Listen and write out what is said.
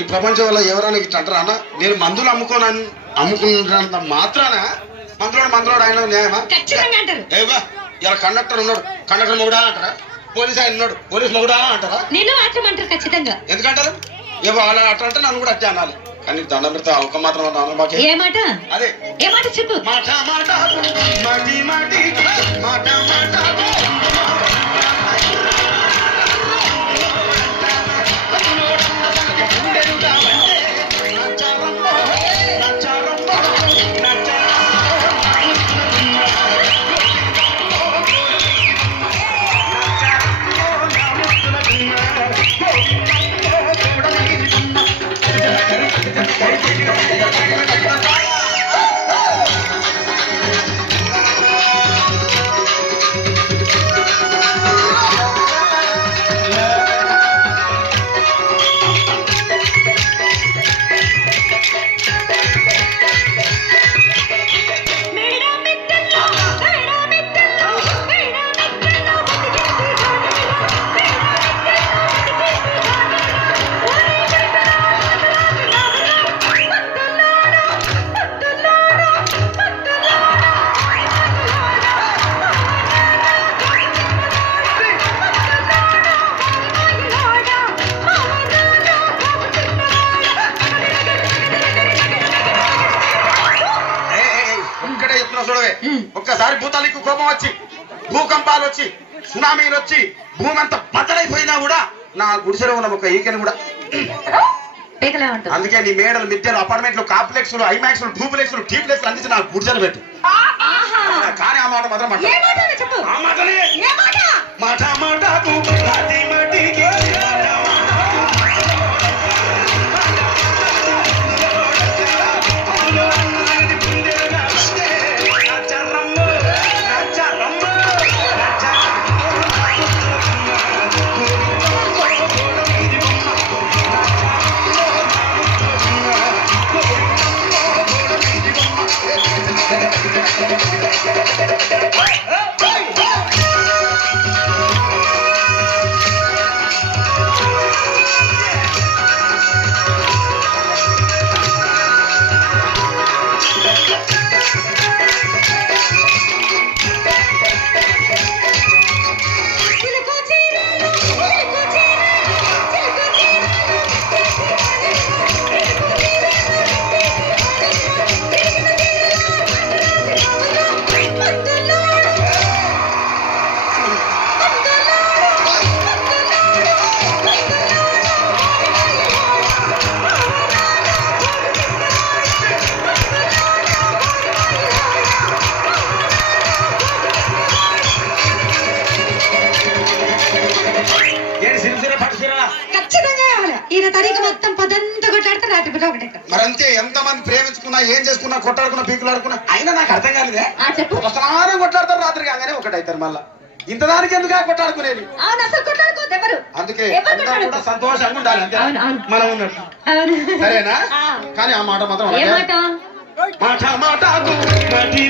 ప్రపంచంలో ఎవరైనా ఇట్లా అంటారా నేను మందులు అమ్ముకోను అమ్ముకున్నంత మాత్రాన మందులోడు మందులోడు ఆయన న్యాయమా? ఏవా ఇలా కండక్టర్ ఉన్నాడు. కండక్టర్ మొగుడా అంటారా? పోలీస్ ఆయన ఉన్నాడు. పోలీస్ మొగుడా అంటారా? నేను అంటారు ఖచ్చితంగా. ఎందుకంటారు? ఏవో అలా అట్లా అంటే నన్ను కూడా అట్టే అనాలి. కానీ దండం పెడితే ఒక మాత్రం ఏ మాట? అదే. ఏ మాట చెప్పు. మాట మాట. మాటి మాటి మాట. ఉమ్. ఒక్కసారి భూతాలకు కోపం వచ్చి భూకంపాలు వచ్చి సునామీలు వచ్చి భూమి అంతా బద్దలైపోయినా కూడా నా గుడిసెలో ఉన్న ఒక ఈకెను కూడా అందుకే నీ మేడలు మిద్దెలు అపార్ట్మెంట్లు కాంప్లెక్స్లు ఐమాక్స్లు డూప్లెక్స్లు టీప్లెక్స్లు అందించి నాకు గుడిసెలు పెట్టు. కానీ ఆ మాట మాత్రం మాట? మాట మాట కొట్లాడితే రాత్రి పూట ఒకటే మరంతే ఎంతమంది ప్రేమించుకున్నా ఏం చేసుకున్నా కొట్టాడుకున్నా పీకులాడుకున్నా అయినా నాకు అర్థం కాలేదే. చెప్పు. ఒకసారి కొట్లాడతారు రాత్రి కాగానే ఒకటైతారు మళ్ళా. ఇంత దానికి ఎందుకు కొట్టాడుకునేది అందుకే కూడా? సంతోషంగా ఉండాలి అంతే. మనం ఉన్నట్టు. సరేనా. కానీ ఆ మాట మాత్రం మాటి? మాటి